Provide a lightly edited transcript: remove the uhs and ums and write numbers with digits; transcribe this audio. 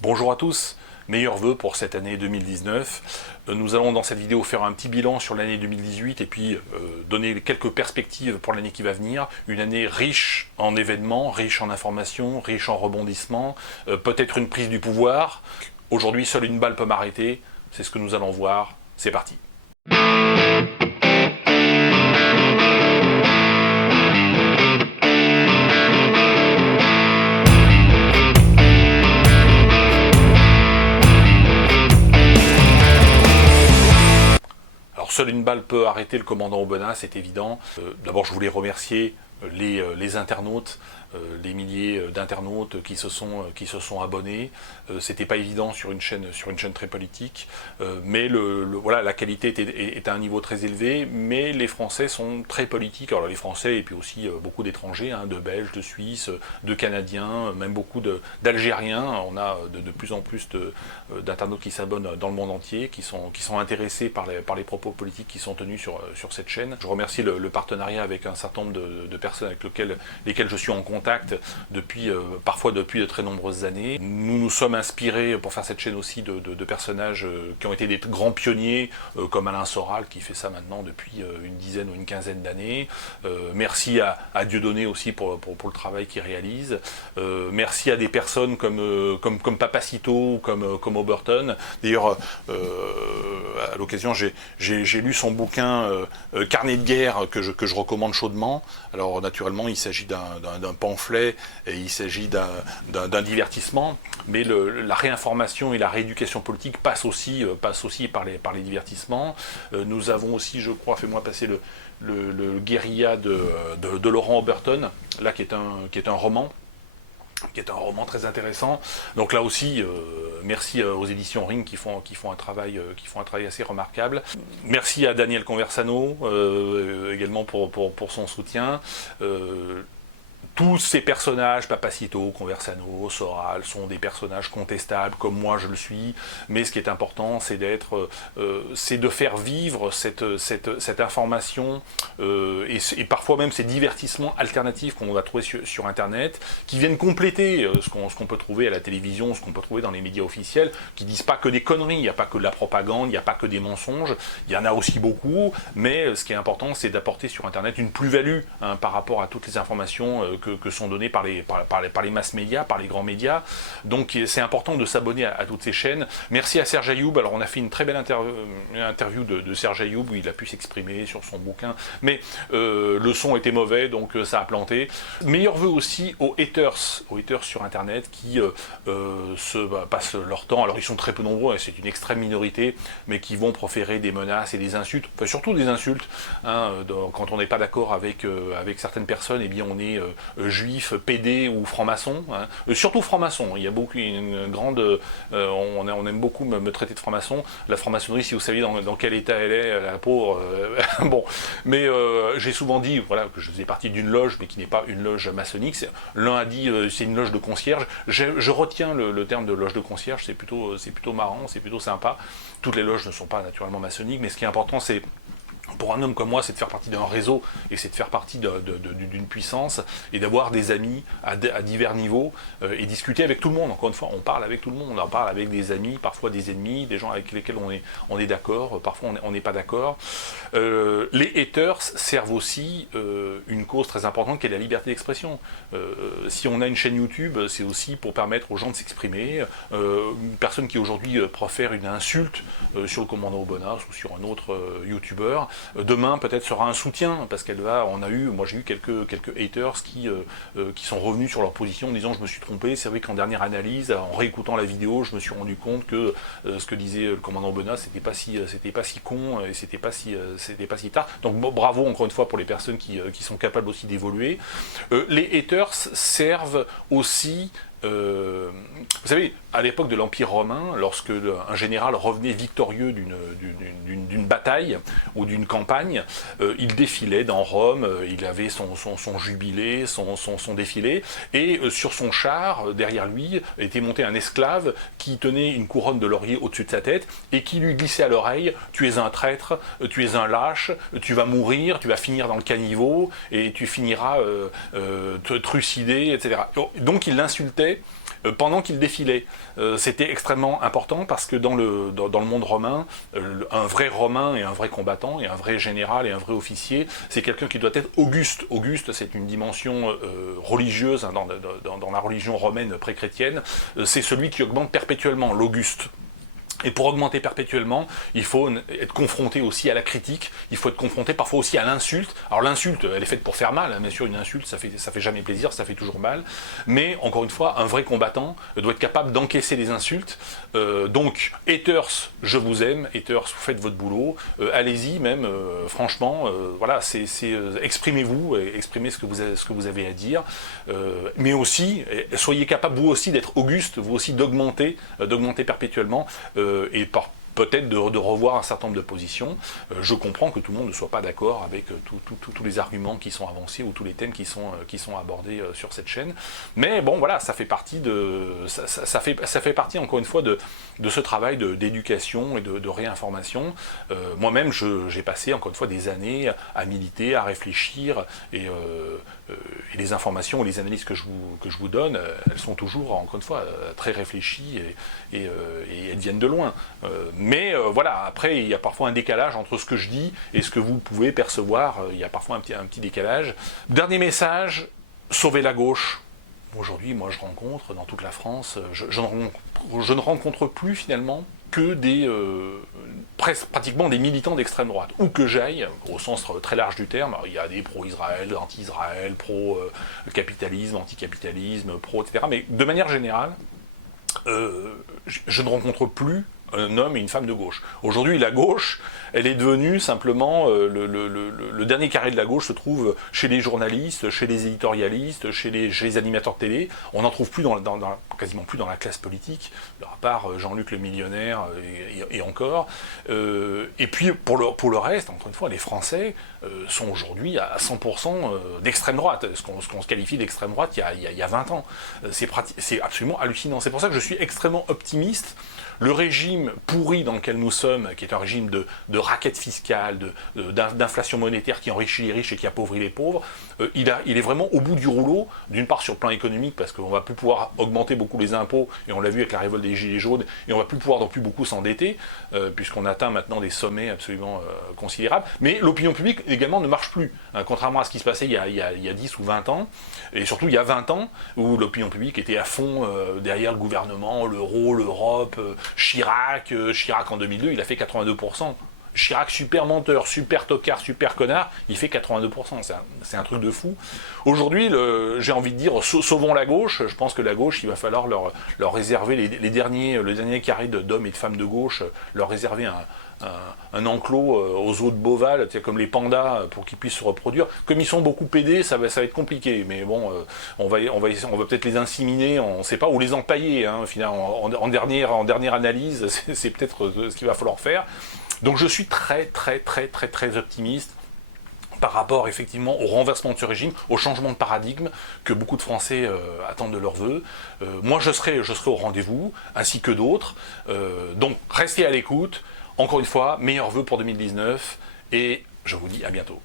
Bonjour à tous, meilleurs vœux pour cette année 2019. Nous allons dans cette vidéo faire un petit bilan sur l'année 2018 et puis donner quelques perspectives pour l'année qui va venir. Une année riche en événements, riche en informations, riche en rebondissements, peut-être une prise du pouvoir. Aujourd'hui, seule une balle peut m'arrêter, c'est ce que nous allons voir. C'est parti. Seule une balle peut arrêter le commandant Aubenas, c'est évident. D'abord, je voulais remercier les internautes, les milliers d'internautes qui se sont abonnés. C'était pas évident sur une chaîne très politique, mais voilà, la qualité est à un niveau très élevé, mais les Français sont très politiques. Alors les Français et puis aussi beaucoup d'étrangers, hein, de Belges, de Suisses, de Canadiens, même beaucoup d'Algériens. On a de plus en plus d'internautes qui s'abonnent dans le monde entier, qui sont intéressés par les propos politiques qui sont tenus sur cette chaîne. Je remercie le partenariat avec un certain nombre de personnes avec lesquelles je suis en contact parfois depuis de très nombreuses années. Nous nous sommes inspirés pour faire cette chaîne aussi de personnages qui ont été des grands pionniers, comme Alain Soral qui fait ça maintenant depuis une dizaine ou une quinzaine d'années. Merci à Dieudonné aussi pour le travail qu'il réalise. Merci à des personnes comme Papacito ou comme Overton. D'ailleurs, à l'occasion, j'ai lu son bouquin Carnet de guerre que je recommande chaudement. Alors naturellement, il s'agit d'un pamphlet et il s'agit d'un divertissement, mais la réinformation et la rééducation politique passent aussi par les divertissements. Nous avons aussi, je crois, fais-moi passer le guérilla de Laurent Overton, là qui est un roman. Qui est un roman très intéressant. Donc là aussi, merci aux éditions Ring qui font un travail assez remarquable. Merci à Daniel Conversano également pour son soutien. Tous ces personnages, Papacito, Conversano, Soral, sont des personnages contestables, comme moi je le suis, mais ce qui est important, c'est de faire vivre cette information et parfois même ces divertissements alternatifs qu'on va trouver sur Internet, qui viennent compléter ce qu'on peut trouver à la télévision, ce qu'on peut trouver dans les médias officiels, qui disent pas que des conneries, il n'y a pas que de la propagande, il n'y a pas que des mensonges, il y en a aussi beaucoup, mais ce qui est important, c'est d'apporter sur Internet une plus-value par rapport à toutes les informations que sont données par les mass médias, par les grands médias. Donc c'est important de s'abonner à toutes ces chaînes. Merci à Serge Ayoub. Alors on a fait une très belle interview de Serge Ayoub où il a pu s'exprimer sur son bouquin, mais le son était mauvais, donc ça a planté. Meilleurs vœux aussi aux haters sur Internet qui passent leur temps, alors ils sont très peu nombreux, hein, c'est une extrême minorité, mais qui vont proférer des menaces et des insultes, enfin surtout des insultes, hein, quand on n'est pas d'accord avec certaines personnes, eh bien on est juif, PD ou franc-maçon, hein. Surtout franc-maçon, il y a une grande... on aime beaucoup me traiter de franc-maçon. La franc-maçonnerie, si vous saviez dans quel état elle est, la pauvre... bon, mais j'ai souvent dit voilà, que je faisais partie d'une loge, mais qui n'est pas une loge maçonnique. L'un a dit c'est une loge de concierge. Je retiens le terme de loge de concierge, c'est plutôt marrant, c'est plutôt sympa. Toutes les loges ne sont pas naturellement maçonniques, mais ce qui est important, c'est... Pour un homme comme moi, c'est de faire partie d'un réseau et c'est de faire partie d'une puissance et d'avoir des amis à divers niveaux et discuter avec tout le monde. Encore une fois, on parle avec tout le monde, on parle avec des amis, parfois des ennemis, des gens avec lesquels on est d'accord, parfois on n'est pas d'accord. Les haters servent aussi une cause très importante qui est la liberté d'expression. Si on a une chaîne YouTube, c'est aussi pour permettre aux gens de s'exprimer. Une personne qui aujourd'hui profère une insulte sur le commandant Aubenas ou sur un autre YouTuber, demain peut-être sera un soutien parce moi j'ai eu quelques haters qui sont revenus sur leur position en disant je me suis trompé, c'est vrai qu'en dernière analyse, en réécoutant la vidéo, je me suis rendu compte que ce que disait le commandant Aubenas c'était pas si con et c'était pas si tard. Donc bon, bravo encore une fois pour les personnes qui sont capables aussi d'évoluer. Les haters servent aussi vous savez, à l'époque de l'Empire romain, lorsque un général revenait victorieux d'une bataille ou d'une campagne, il défilait dans Rome, il avait son jubilé, son défilé, et sur son char, derrière lui, était monté un esclave qui tenait une couronne de laurier au-dessus de sa tête et qui lui glissait à l'oreille « Tu es un traître, tu es un lâche, tu vas mourir, tu vas finir dans le caniveau et tu finiras trucidé, etc. » Donc il l'insultait pendant qu'il défilait. C'était extrêmement important parce que dans le monde romain, un vrai romain et un vrai combattant, et un vrai général et un vrai officier, c'est quelqu'un qui doit être auguste. Auguste, c'est une dimension religieuse hein, dans la religion romaine pré-chrétienne, c'est celui qui augmente perpétuellement, l'auguste. Et pour augmenter perpétuellement, il faut être confronté aussi à la critique, il faut être confronté parfois aussi à l'insulte. Alors l'insulte, elle est faite pour faire mal, hein. Bien sûr une insulte, ça fait jamais plaisir, ça fait toujours mal. Mais encore une fois, un vrai combattant doit être capable d'encaisser les insultes. Donc, haters, je vous aime, haters, vous faites votre boulot, allez-y même, franchement, voilà, exprimez-vous, exprimez ce que vous avez à dire. Mais aussi, soyez capable vous aussi d'être auguste, vous aussi d'augmenter perpétuellement. Et peut-être de revoir un certain nombre de positions. Je comprends que tout le monde ne soit pas d'accord avec tous les arguments qui sont avancés ou tous les thèmes qui sont abordés sur cette chaîne. Mais bon, voilà, ça fait partie ça fait partie encore une fois de ce travail d'éducation et de réinformation. Moi-même, j'ai passé encore une fois des années à militer, à réfléchir et les informations et les analyses que je vous donne, elles sont toujours, encore une fois, très réfléchies et elles viennent de loin. Mais voilà, après, il y a parfois un décalage entre ce que je dis et ce que vous pouvez percevoir. Il y a parfois un petit décalage. Dernier message, sauvez la gauche. Aujourd'hui, moi, je rencontre dans toute la France, je ne rencontre plus finalement que pratiquement des militants d'extrême droite. Où que j'aille, au sens très large du terme, il y a des pro-Israël, anti-Israël, pro-capitalisme, anti-capitalisme, etc. Mais de manière générale, je ne rencontre plus un homme et une femme de gauche. Aujourd'hui, la gauche, elle est devenue simplement, le dernier carré de la gauche se trouve chez les journalistes, chez les éditorialistes, chez les animateurs de télé. On n'en trouve plus quasiment plus dans la classe politique, à part Jean-Luc le millionnaire et encore. Et puis pour le reste, encore une fois, les Français sont aujourd'hui à 100% d'extrême droite, ce qu'on se qualifie d'extrême droite il y a 20 ans. C'est absolument hallucinant. C'est pour ça que je suis extrêmement optimiste. Le régime pourri dans lequel nous sommes, qui est un régime de raquette fiscale, d'inflation monétaire qui enrichit les riches et qui appauvrit les pauvres, il est vraiment au bout du rouleau, d'une part sur le plan économique, parce qu'on ne va plus pouvoir augmenter beaucoup les impôts, et on l'a vu avec la révolte des Gilets jaunes, et on ne va plus pouvoir non plus beaucoup s'endetter, puisqu'on atteint maintenant des sommets absolument considérables, mais l'opinion publique également ne marche plus, hein, contrairement à ce qui se passait il y a 10 ou 20 ans, et surtout il y a 20 ans, où l'opinion publique était à fond derrière le gouvernement, l'euro, l'Europe, Chirac en 2002, il a fait 82%. Chirac, super menteur, super tocard, super connard, il fait 82%. C'est un truc de fou. Aujourd'hui, j'ai envie de dire, sauvons la gauche. Je pense que la gauche, il va falloir leur réserver le dernier carré d'hommes et de femmes de gauche, leur réserver un enclos aux eaux de Beauval, comme les pandas, pour qu'ils puissent se reproduire. Comme ils sont beaucoup pédés, ça va être compliqué. Mais bon, on va peut-être les inséminer, on ne sait pas, ou les empailler. Hein, finalement, en dernière analyse, c'est peut-être ce qu'il va falloir faire. Donc je suis très optimiste par rapport effectivement au renversement de ce régime, au changement de paradigme que beaucoup de Français attendent de leurs vœux. Moi je serai au rendez-vous, ainsi que d'autres. Donc restez à l'écoute. Encore une fois, meilleurs vœux pour 2019 et je vous dis à bientôt.